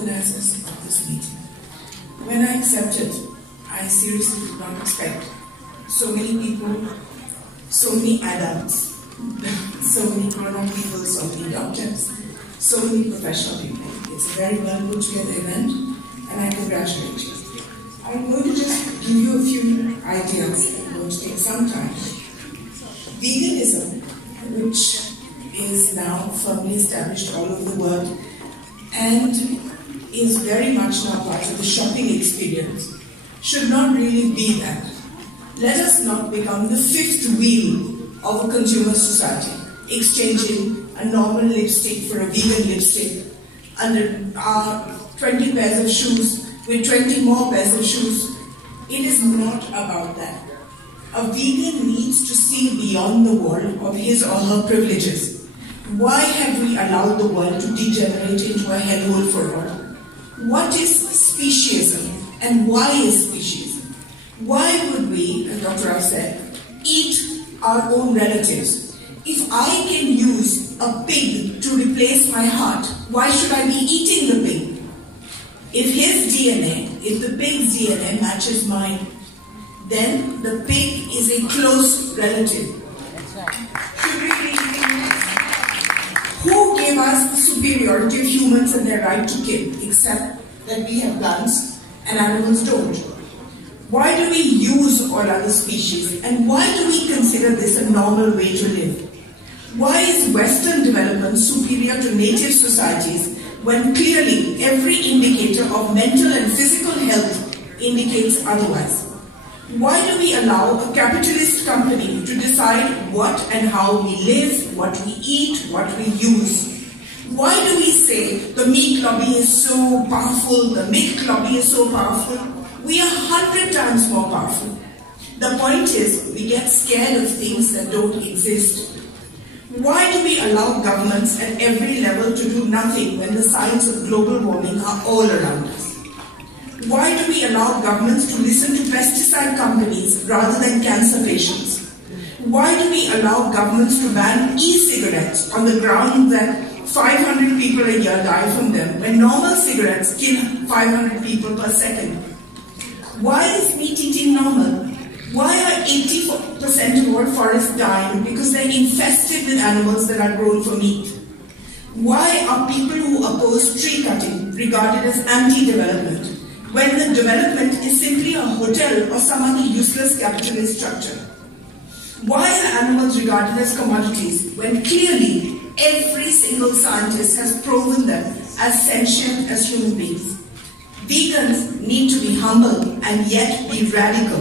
organizers of this meeting. When I accepted, I seriously did not expect so many people, so many adults, so many grown-up people, so many doctors, so many professional people. It's a very well put together event, and I congratulate you. I'm going to just give you a few ideas. I'm going to take some time. Veganism, which is now firmly established all over the world and is very much now part of the shopping experience, should not really be that. Let us not become the fifth wheel of a consumer society, exchanging a normal lipstick for a vegan lipstick, under our 20 pairs of shoes with 20 more pairs of shoes. It is not about that. A vegan needs to see beyond the wall of his or her privileges. Why have we allowed the world to degenerate into a hellhole for all? What is speciesism and why is speciesism? Why would we, as Dr. Rao said, eat our own relatives? If I can use a pig to replace my heart, why should I be eating the pig? If his DNA, if the pig's DNA matches mine, then the pig is a close relative. Should we be eating this? Who gave us the superiority of humans and their right to kill, except that we have guns and animals don't? Why do we use all other species, and why do we consider this a normal way to live? Why is Western development superior to native societies when clearly every indicator of mental and physical health indicates otherwise? Why do we allow a capitalist company to decide what and how we live, what we eat, what we use? Why do we say the meat lobby is so powerful, the milk lobby is so powerful? We are 100 times more powerful. The point is, we get scared of things that don't exist. Why do we allow governments at every level to do nothing when the signs of global warming are all around us? Why do we allow governments to listen to pesticide companies rather than cancer patients? Why do we allow governments to ban e-cigarettes on the ground that 500 people a year die from them when normal cigarettes kill 500 people per second? Why is meat eating normal? Why are 80% of all forests dying? Because they're infested with animals that are grown for meat. Why are people who oppose tree cutting regarded as anti-development, when the development is simply a hotel or some other useless capitalist structure? Why are animals regarded as commodities, when clearly every single scientist has proven them as sentient as human beings? Vegans need to be humble and yet be radical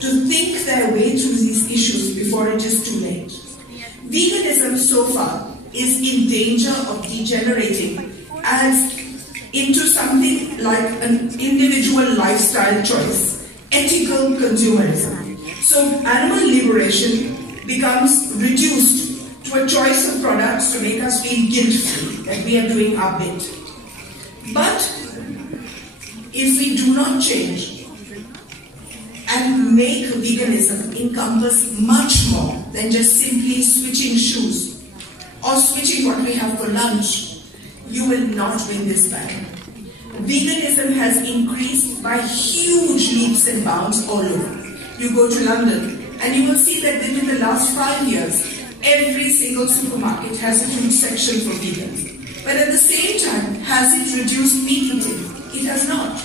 to think their way through these issues before it is too late. Veganism so far is in danger of degenerating as into something like an individual lifestyle choice, ethical consumerism. So animal liberation becomes reduced to a choice of products to make us feel guilt-free, that we are doing our bit. But if we do not change and make veganism encompass much more than just simply switching shoes or switching what we have for lunch, you will not win this battle. Veganism has increased by huge leaps and bounds all over. You go to London and you will see that within the last 5 years, every single supermarket has a huge section for vegans. But at the same time, has it reduced meat eating? It has not.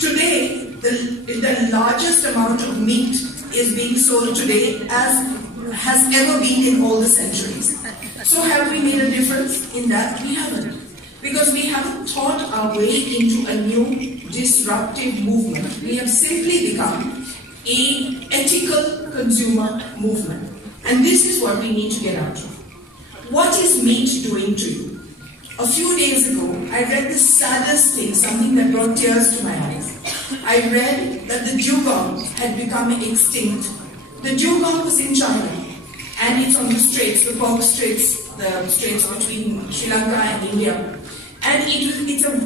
Today, the largest amount of meat is being sold today as has ever been in all the centuries. So have we made a difference in that? We haven't. Because we haven't thought our way into a new disruptive movement. We have simply become an ethical consumer movement. And this is what we need to get out of. What is meat doing to you? A few days ago, I read the saddest thing, something that brought tears to my eyes. I read that the dugong had become extinct. The dugong was in China, and it's on the straits, the Pork Straits, the straits between Sri Lanka and India. And it's a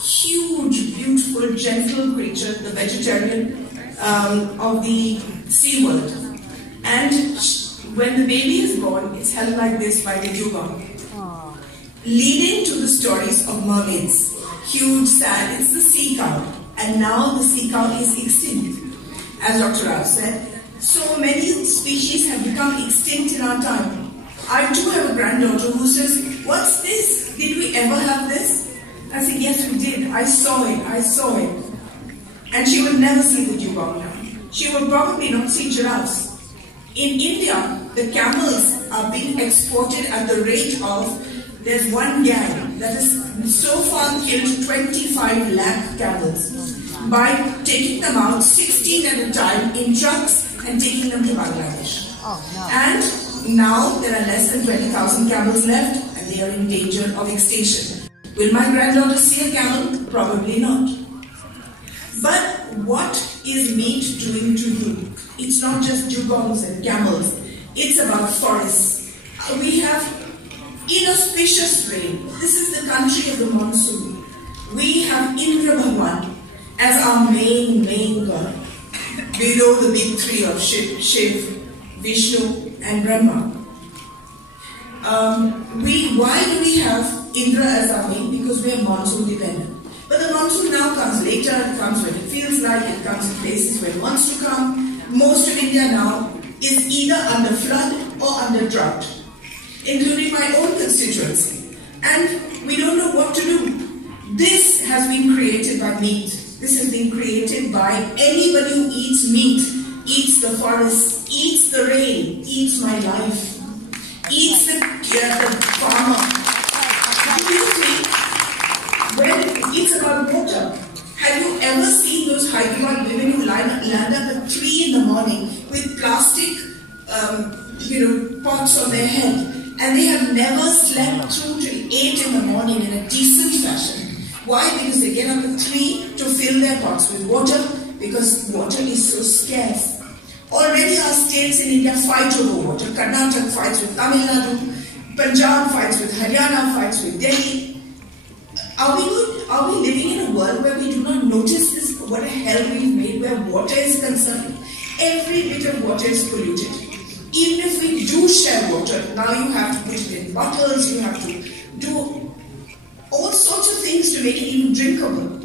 huge, beautiful, gentle creature, the vegetarian of the sea world. And when the baby is born, it's held like this by the dugong. leading to the stories of mermaids. Huge, sad, it's the sea cow. And now the sea cow is extinct. As Dr. Rao said, so many species have become extinct in our time. I too have a granddaughter who says, "What's this? Did we ever have this?" I said, "Yes, we did. I saw it. And she will never see the dugong now. She will probably not see giraffes. In India, the camels are being exported at the rate of, there's one gang that has so far killed 25 lakh camels by taking them out 16 at a time in trucks and taking them to Bangladesh. Oh, no. And now there are less than 20,000 camels left and they are in danger of extinction. Will my granddaughter see a camel? Probably not. But what is meat doing to you? It's not just dugongs and camels. It's about forests. We have inauspicious rain. This is the country of the monsoon. We have Indra Bhagwan as our main god. Below the big three of Shiv, Vishnu and Brahma. Why do we have Indra as our main? Because we are monsoon dependent. But the monsoon now comes later, it comes when it feels like, it comes in places where it wants to come. Most of India now is either under flood or under drought, including my own constituency. And we don't know what to do. This has been created by meat. This has been created by anybody who eats meat, eats the forest, eats the rain, eats my life, eats the farmer. Do you think, when it's about water, have you ever seen those Hyderabad women who land up at 3 in the morning with plastic pots on their head, and they have never slept through till 8 in the morning in a decent fashion? Why? Because they get up at 3 to fill their pots with water, because water is so scarce. Already our states in India fight over water. Karnataka fights with Tamil Nadu, Punjab fights with Haryana, fights with Delhi. Are we good? Are we living in a world where we do not notice this, what a hell we've made where water is concerned? Every bit of water is polluted. Even if we do share water, now you have to put it in bottles, you have to do all sorts of things to make it even drinkable.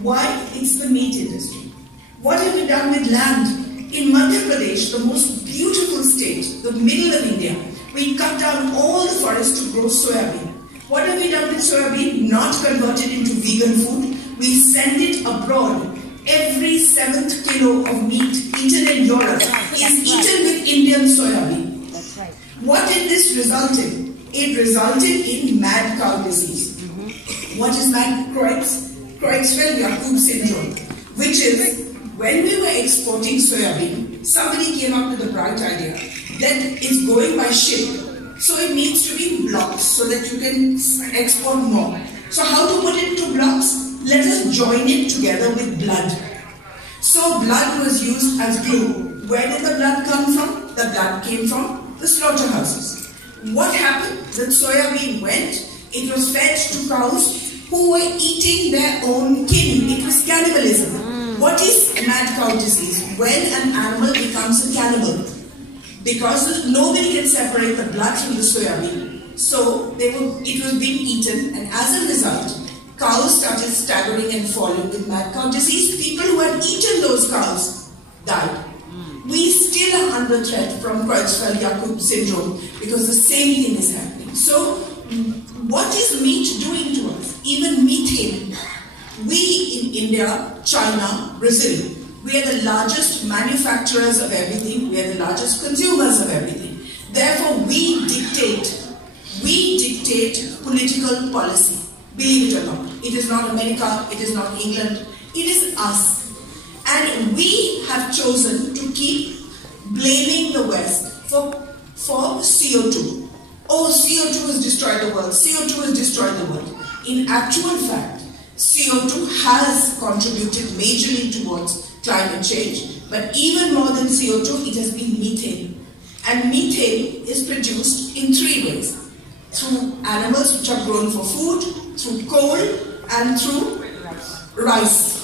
Why? It's the meat industry. What have we done with land? In Madhya Pradesh, the most beautiful state, the middle of India, we cut down all the forests to grow soybean. What have we done with soybean? Not converted into vegan food. We send it abroad. Every 7th kilo of meat eaten in Europe is eaten with Indian soybean. That's right. What did this result in? It resulted in mad cow disease. What is mad Creutzfeldt-Jakob syndrome? Which is, when we were exporting soybean, somebody came up with a bright idea that it's going by ship. So it needs to be blocked so that you can export more. So how to put it into blocks? Let us join it together with blood. So blood was used as glue. Where did the blood come from? The blood came from the slaughterhouses. What happened? The soybean went, it was fed to cows who were eating their own kin. It was cannibalism. What is mad cow disease? When an animal becomes a cannibal. Because nobody can separate the blood from the soybean. So it was being eaten, and as a result, cows started staggering and falling with mad cow disease. People who had eaten those cows died. We still are under threat from Creutzfeldt-Jakob syndrome because the same thing is happening. So what is meat doing to us? Even methane. We in India, China, Brazil, we are the largest manufacturers of everything. We are the largest consumers of everything. Therefore, we dictate political policy. Believe it or not. It is not America, it is not England, it is us. And we have chosen to keep blaming the West for CO2. Oh, CO2 has destroyed the world. CO2 has destroyed the world. In actual fact, CO2 has contributed majorly towards climate change. But even more than CO2, it has been methane. And methane is produced in 3 ways. Through animals which are grown for food, through coal, and through rice.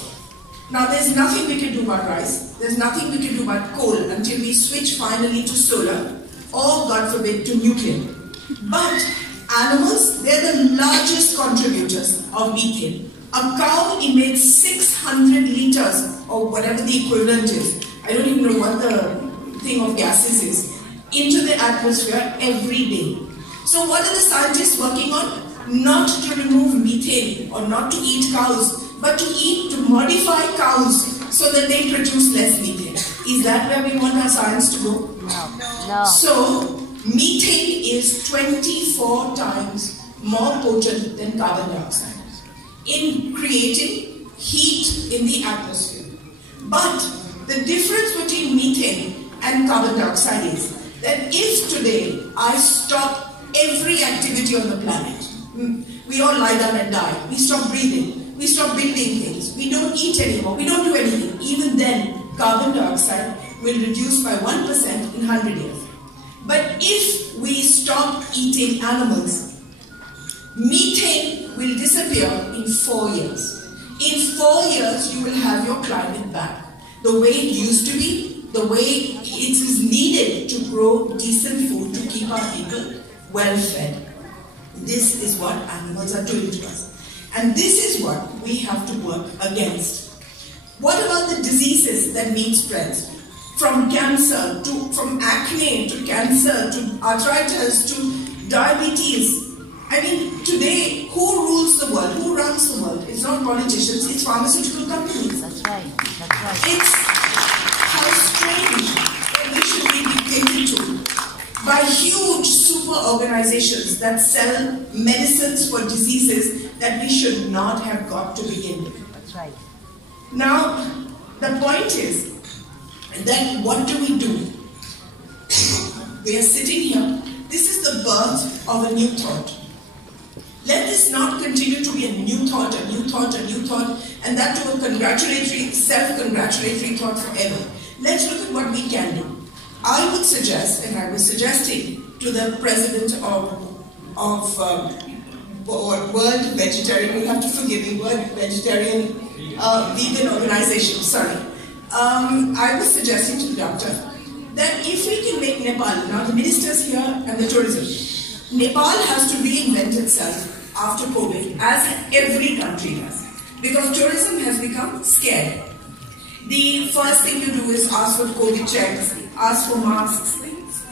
Now there's nothing we can do about rice. There's nothing we can do about coal until we switch finally to solar, or God forbid to nuclear. But Animals, they're the largest contributors of methane. A cow emits 600 liters, or whatever the equivalent is. I don't even know what the thing of gases is, into the atmosphere every day. So what are the scientists working on? Not to remove methane or not to eat cows, but to modify cows so that they produce less methane. Is that where we want our science to go? No. So methane is 24 times more potent than carbon dioxide in creating heat in the atmosphere. But the difference between methane and carbon dioxide is that if today I stop every activity on the planet, we all lie down and die, we stop breathing, we stop building things, we don't eat anymore, we don't do anything, even then carbon dioxide will reduce by 1% in 100 years. But if we stop eating animals, methane will disappear in 4 years. In 4 years, you will have your climate back. The way it used to be, the way it is needed to grow decent food to keep our people well fed. This is what animals are doing to us. And this is what we have to work against. What about the diseases that meat spreads? From cancer, from acne to cancer, to arthritis, to diabetes. I mean, today, who rules the world? Who runs the world? It's not politicians, it's pharmaceutical companies. That's right. That's right. It's how strange that we should be dictated to by huge super organizations that sell medicines for diseases that we should not have got to begin with. That's right. Now, the point is that what do? We are sitting here. This is the birth of a new thought. Let this not continue to be a new thought, a new thought, a new thought, and that to a congratulatory, self-congratulatory thought forever. Let's look at what we can do. I would suggest, and I was suggesting to the president of World Vegetarian, you'll have to forgive me, World Vegetarian Vegan Organization, sorry. I was suggesting to the doctor that if we can make Nepal, now the ministers here and the tourism, Nepal has to reinvent itself after COVID, as every country does, because tourism has become scared. The first thing you do is ask for COVID checks, ask for masks.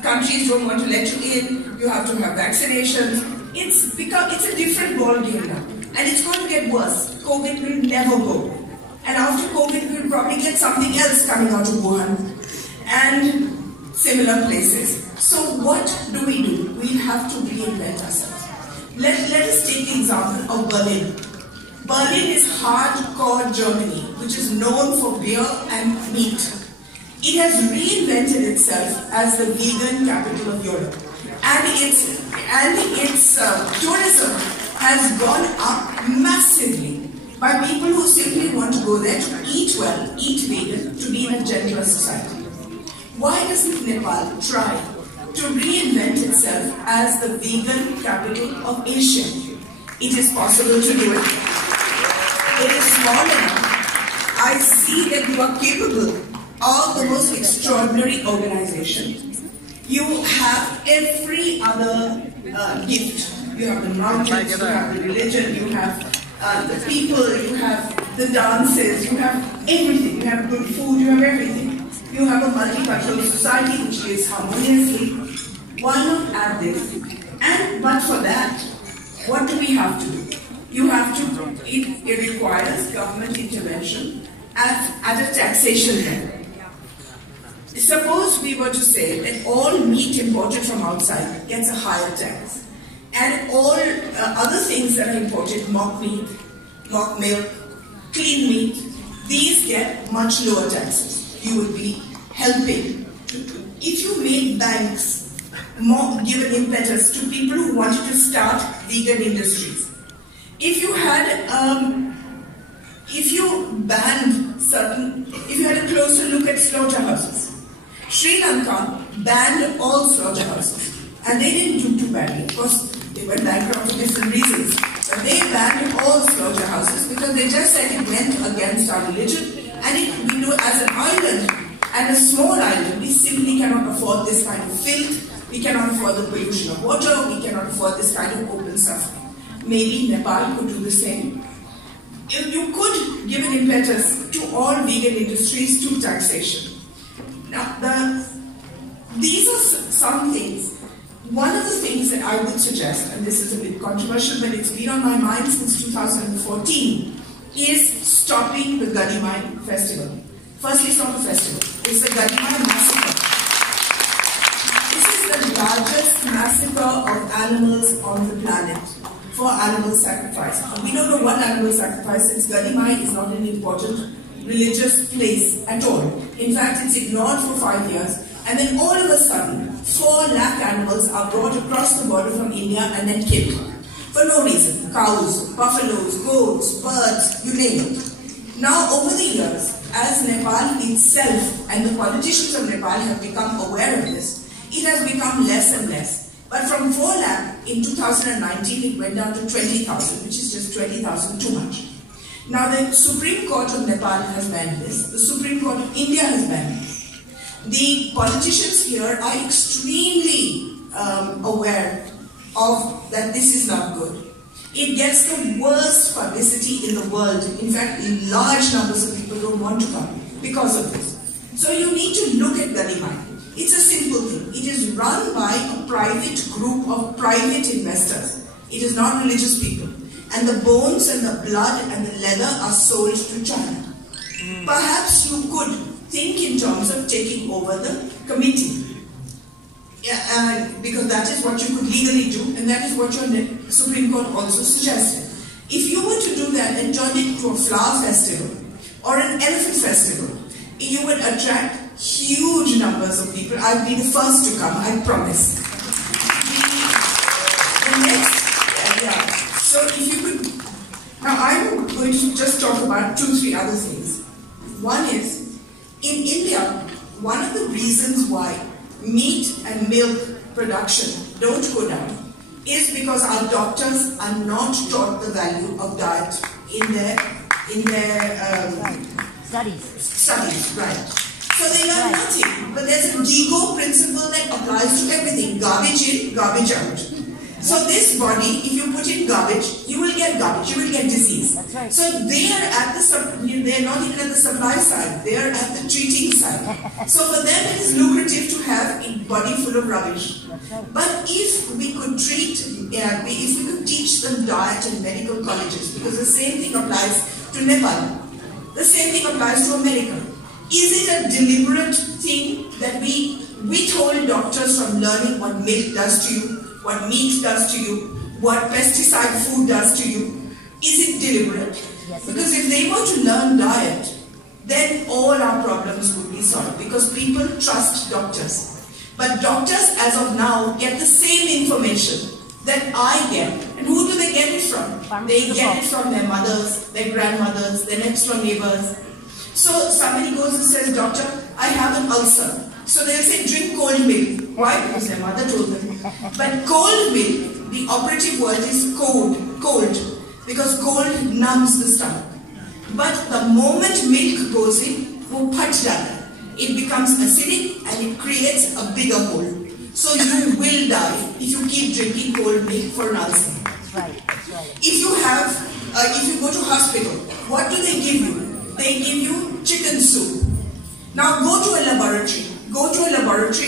Countries don't want to let you in, you have to have vaccinations. It's a different ball game now, and it's going to get worse. COVID will never go. And after COVID, we'll probably get something else coming out of Wuhan and similar places. So what do? We have to reinvent ourselves. Let us take the example of Berlin. Berlin is hardcore Germany, which is known for beer and meat. It has reinvented itself as the vegan capital of Europe. And its tourism has gone up massively by people who simply want to go there to eat well, eat vegan, to be in a gentler society. Why doesn't Nepal try to reinvent itself as the vegan capital of Asia? It is possible to do it. It is small enough. I see that you are capable of the most extraordinary organization. You have every other gift. You have the mountains, you have the religion, you have the people, you have the dances, you have everything. You have good food, you have everything. You have a multicultural society which lives harmoniously. Why not add this? But for that, what do we have to do? You have to, it requires government intervention at a taxation level. Suppose we were to say that all meat imported from outside gets a higher tax, and all other things that are imported, mock meat, mock milk, clean meat, these get much lower taxes. You would be helping. If you made banks give an impetus to people who wanted to start vegan industries, if you had a closer look at slaughterhouses. Sri Lanka banned all slaughterhouses, and they didn't do too badly. Of course, they went bankrupt for different reasons, but they banned all slaughterhouses because they just said it went against our religion, and we know as an island and a small island, we simply cannot afford this kind of filth. we cannot afford the pollution of water, we cannot afford this kind of open suffering. Maybe Nepal could do the same. You could give an impetus to all vegan industries to taxation. Now, these are some things. One of the things that I would suggest, and this is a bit controversial, but it's been on my mind since 2014, is stopping the Gadimai festival. Firstly, it's not a festival. It's the Gadimai massacre. This is the largest massacre of animals on the planet for animal sacrifice. We don't know what animal sacrifice, since Gadimai is not an important religious place at all. In fact, it's ignored for 5 years, and then all of a sudden, 4 lakh animals are brought across the border from India and then killed. For no reason. Cows, buffaloes, goats, birds, you name it. Now, over the years, as Nepal itself and the politicians of Nepal have become aware of this, it has become less and less. But from 4 lakh in 2019, it went down to 20,000, which is just 20,000 too much. Now, the Supreme Court of Nepal has banned this. The Supreme Court of India has banned this. The politicians here are extremely aware of that this is not good. It gets the worst publicity in the world. In fact, large numbers of people don't want to come because of this. So you need to look at Gadimai. It's a simple thing. It is run by a private group of private investors. It is not religious people. And the bones and the blood and the leather are sold to China. Perhaps you could think in terms of taking over the committee. Because that is what you could legally do, and that is what your Supreme Court also suggested. If you were to do that and turn it into a flower festival or an elephant festival, you would attract huge numbers of people. I'd be the first to come, I promise. The next, so if you could, now I'm going to just talk about 2-3 other things. One is, in India, one of the reasons why meat and milk production don't go down is because our doctors are not taught the value of diet in their studies, right? So they learn nothing, but there's a GIGO principle that applies to everything: garbage in, garbage out. So this body, if you put in garbage, you will get garbage, you will get disease. That's right. So they are at they're not even at the supply side, they are at the treating side. So for them it is lucrative to have a body full of rubbish. Right. But if we could if we could teach them diet in medical colleges, because the same thing applies to Nepal, the same thing applies to America. Is it a deliberate thing that we withhold doctors from learning what milk does to you, what meat does to you, what pesticide food does to you? Is it deliberate? Yes, because if they were to learn diet, then all our problems would be solved, because people trust doctors. But doctors, as of now, get the same information that I get. And who do they get it from? They get it from their mothers, their grandmothers, their next door neighbors. So somebody goes and says, "Doctor, I have an ulcer." So they'll say, "Drink cold milk." Why? Because their mother told them. But cold milk, the operative word is cold, because cold numbs the stomach. But the moment milk goes in, it becomes acidic and it creates a bigger hole. So you will die if you keep drinking cold milk for an ulcer. That's right. If you go to hospital, what do they give you? They give you chicken soup. Now go to a laboratory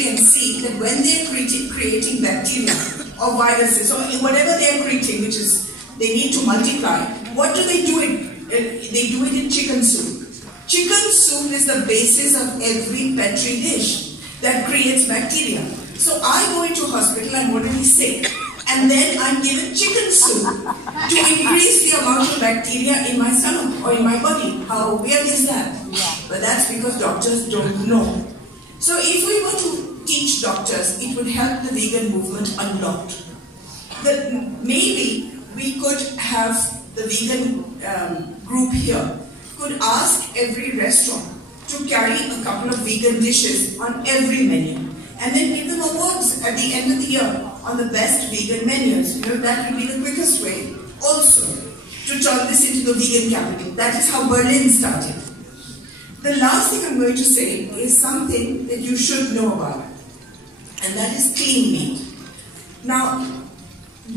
and see that when they are creating bacteria or viruses or whatever they are creating, which is they need to multiply, what do they do it? They do it in chicken soup. Chicken soup is the basis of every petri dish that creates bacteria. So I go into hospital, I'm already sick, and then I'm given chicken soup to increase the amount of bacteria in my stomach or in my body. How weird is that? Yeah. But that's because doctors don't know. So if we were to teach doctors, it would help the vegan movement a lot. Maybe we could have the vegan group here could ask every restaurant to carry a couple of vegan dishes on every menu, and then give them awards at the end of the year on the best vegan menus. That would be the quickest way also to turn this into the vegan capital. That is how Berlin started. The last thing I'm going to say is something that you should know about. and that is clean meat. Now,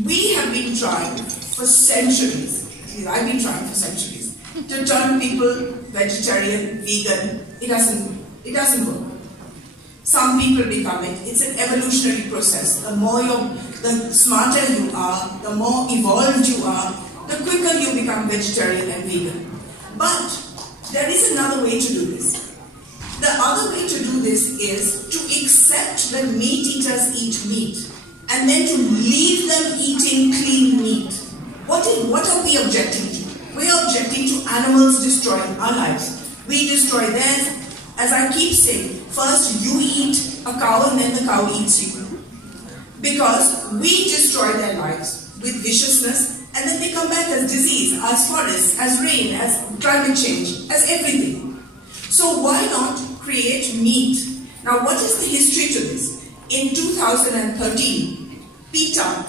we have been trying for centuries, at least I've been trying for centuries, to turn people vegetarian, vegan. It doesn't work. Some people become it. It's an evolutionary process. The smarter you are, the more evolved you are, the quicker you become vegetarian and vegan. But there is another way to do this. The other way to do this is to accept that meat eaters eat meat and then to leave them eating clean meat. What are we objecting to? We are objecting to animals destroying our lives. We destroy theirs. As I keep saying, first you eat a cow and then the cow eats you. Because we destroy their lives with viciousness and then they come back as disease, as forests, as rain, as climate change, as everything. So why not create meat? Now what is the history to this? In 2013, PETA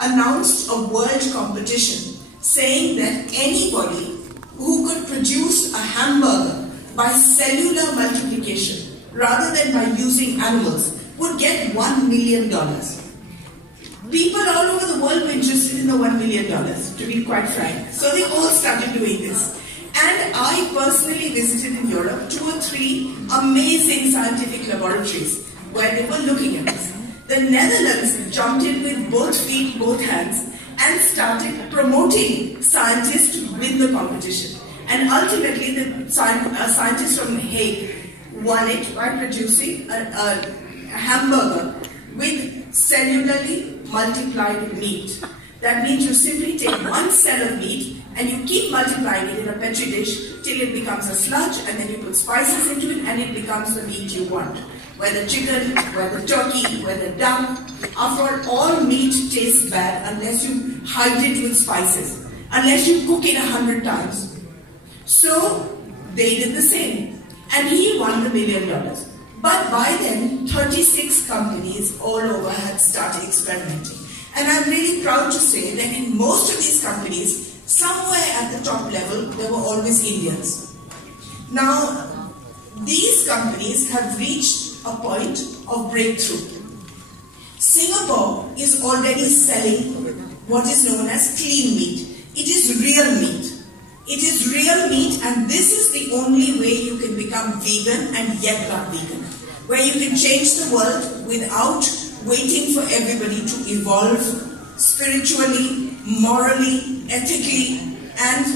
announced a world competition saying that anybody who could produce a hamburger by cellular multiplication rather than by using animals would get $1 million. People all over the world were interested in the $1 million, to be quite frank. So they all started doing this. And I personally visited in Europe 2 or 3 amazing scientific laboratories where they were looking at this. The Netherlands jumped in with both feet, both hands, and started promoting scientists to win the competition. And ultimately, the scientists from The Hague won it by producing a hamburger with cellularly multiplied meat. That means you simply take one cell of meat and you keep multiplying it in a petri dish till it becomes a sludge, and then you put spices into it and it becomes the meat you want. Whether chicken, whether turkey, whether duck. After all meat tastes bad unless you hide it with spices, unless you cook it 100 times. So they did the same, and he won the $1 million. But by then, 36 companies all over had started experimenting. And I'm really proud to say that in most of these companies, somewhere at the top level, there were always Indians. Now, these companies have reached a point of breakthrough. Singapore is already selling what is known as clean meat. It is real meat. It is real meat, and this is the only way you can become vegan and yet not vegan. Where you can change the world without waiting for everybody to evolve spiritually, morally, ethically, and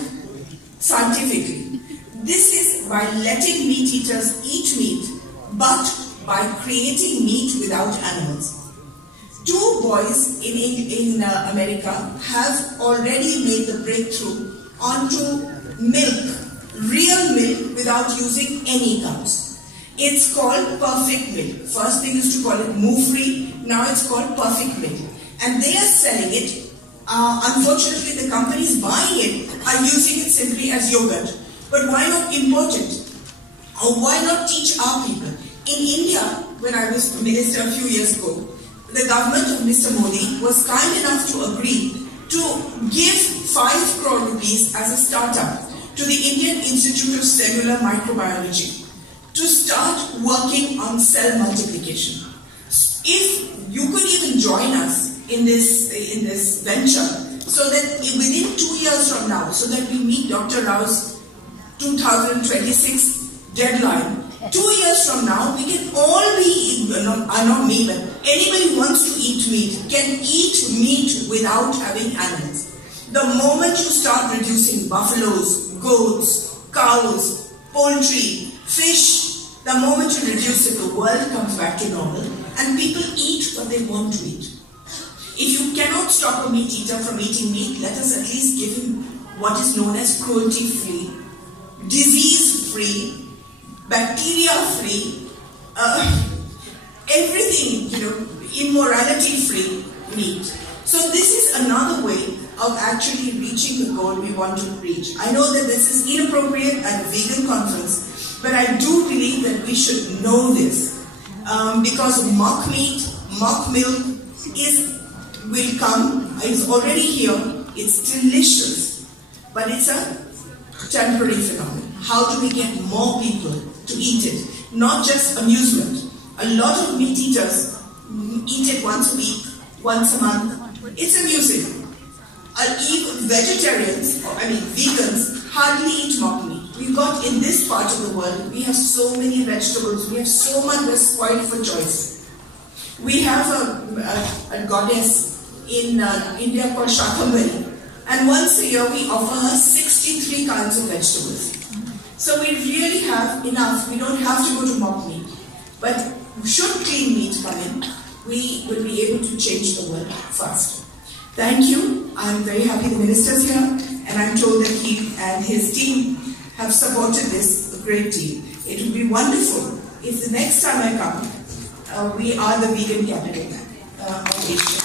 scientifically. This is by letting meat eaters eat meat, but by creating meat without animals. 2 boys in America have already made the breakthrough onto milk, real milk without using any cows. It's called perfect milk. First they used to call it moo-free, now it's called perfect milk. And they are selling it. Unfortunately, the companies buying it are using it simply as yogurt. But why not import it? Or why not teach our people? In India, when I was minister a few years ago, the government of Mr. Modi was kind enough to agree to give 5 crore rupees as a startup to the Indian Institute of Cellular Microbiology to start working on cell multiplication. If you could even join us in this venture, so that within 2 years from now, so that we meet Dr. Rao's 2026 deadline, 2 years from now, we can all be, not me, but anybody who wants to eat meat can eat meat without having animals. The moment you start reducing buffaloes, goats, cows, poultry, fish, the moment you reduce it, the world comes back to normal and people eat what they want to eat. If you cannot stop a meat eater from eating meat, let us at least give him what is known as cruelty-free, disease-free, bacteria-free, everything, immorality-free meat. So this is another way of actually reaching the goal we want to reach. I know that this is inappropriate at a vegan conference, but I do believe that we should know this because mock meat, mock milk will come. It's already here. It's delicious, but it's a temporary phenomenon. How do we get more people to eat it? Not just amusement. A lot of meat eaters eat it once a week, once a month. It's amusing. Even vegetarians, vegans, hardly eat mock meat. We've got, in this part of the world, we have so many vegetables, we have so much we're spoiled for choice. We have a goddess in India called Shakambari, and once a year we offer her 63 kinds of vegetables. So we really have enough. We don't have to go to mock meat. But should clean meat come in, we will be able to change the world fast. Thank you. I'm very happy the minister's here, and I'm told that he and his team have supported this a great deal. It would be wonderful if the next time I come, we are the vegan capital of Asia.